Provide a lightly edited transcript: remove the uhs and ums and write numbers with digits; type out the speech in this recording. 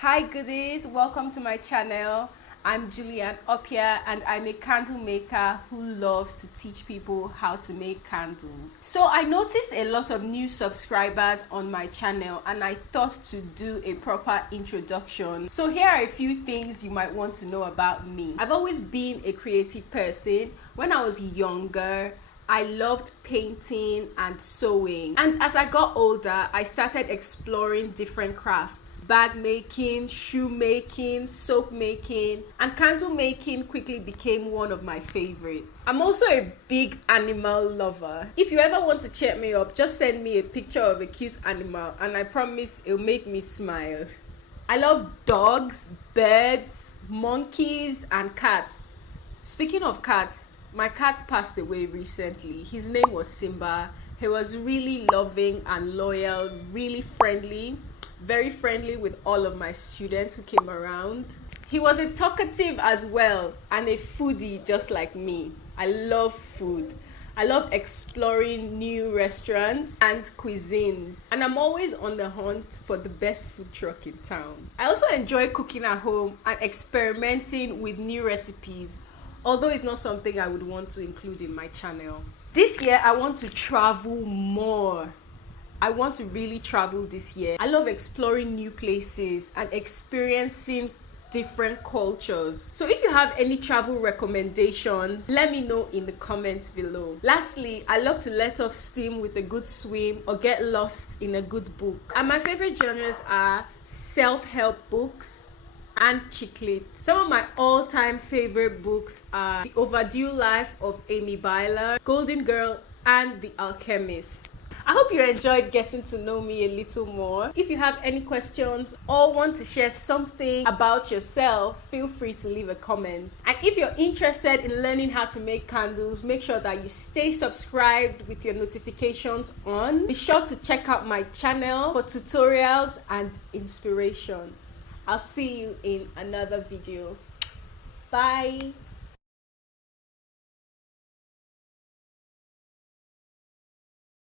Hi goodies, welcome to my channel. I'm Julian Opia and I'm a candle maker who loves to teach people how to make candles. So I noticed a lot of new subscribers on my channel and I thought to do a proper introduction. So here are a few things you might want to know about me. I've always been a creative person. When I was younger, I loved painting and sewing, and as I got older I started exploring different crafts. Bag making, shoe making, soap making, and candle making quickly became one of my favorites. I'm also a big animal lover. If you ever want to cheer me up, just send me a picture of a cute animal and I promise it'll make me smile. I love dogs, birds, monkeys, and cats. Speaking of cats, my cat passed away recently. His name was Simba. He was really loving and loyal, really friendly, very friendly with all of my students who came around. He was a talkative as well and a foodie just like me. I love food. I love exploring new restaurants and cuisines, and I'm always on the hunt for the best food truck in town. I also enjoy cooking at home and experimenting with new recipes, although it's not something I would want to include in my channel. This year, I want to travel more. I want to really travel this year. I love exploring new places and experiencing different cultures. So if you have any travel recommendations, let me know in the comments below. Lastly, I love to let off steam with a good swim or get lost in a good book. And my favorite genres are self-help books and chick lit. Some of my all-time favorite books are The Overdue Life of Amy Byler, Golden Girl, and The Alchemist. I hope you enjoyed getting to know me a little more. If you have any questions or want to share something about yourself, feel free to leave a comment. And if you're interested in learning how to make candles, make sure that you stay subscribed with your notifications on. Be sure to check out my channel for tutorials and inspirations. I'll see you in another video. Bye.